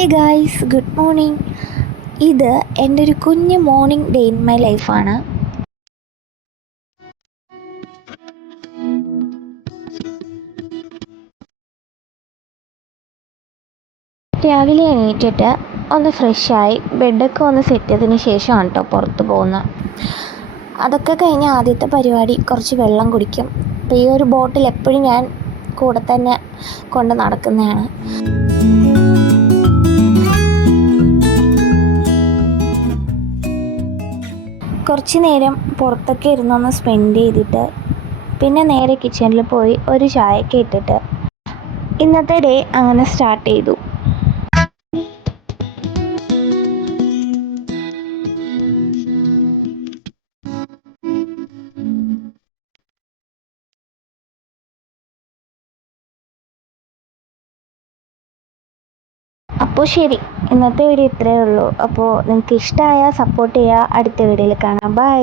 Hey guys, good morning. ഇത് എൻ്റെ ഒരു കുഞ്ഞ് മോർണിംഗ് ഡേ ഇൻ മൈ ലൈഫാണ്. രാവിലെ എണീറ്റിട്ട് ഒന്ന് ഫ്രഷായി ബെഡൊക്കെ ഒന്ന് സെറ്റ് ചെയ്തതിന് ശേഷമാണ് കേട്ടോ പുറത്ത് പോകുന്നത്. അതൊക്കെ കഴിഞ്ഞ് ആദ്യത്തെ പരിപാടി കുറച്ച് വെള്ളം കുടിക്കും. അപ്പോൾ ഈ ഒരു ബോട്ടിൽ എപ്പോഴും ഞാൻ കൂടെ തന്നെ കൊണ്ട് നടക്കുന്നതാണ്. കുറച്ച് നേരം പുറത്തൊക്കെ ഇരുന്നൊന്ന് സ്പെൻഡ് ചെയ്തിട്ട് പിന്നെ നേരെ കിച്ചണിൽ പോയി ഒരു ചായയൊക്കെ ഇട്ടിട്ട് ഇന്നത്തെ ഡേ അങ്ങനെ സ്റ്റാർട്ട് ചെയ്തു. അപ്പോൾ ശരി, ഇന്നത്തെ വീഡിയോ ഇത്രയേ ഉള്ളൂ. അപ്പോൾ നിങ്ങൾക്ക് ഇഷ്ടമായാൽ സപ്പോർട്ട് ചെയ്യുക. അടുത്ത വീഡിയോയിൽ കാണാം. ബൈ.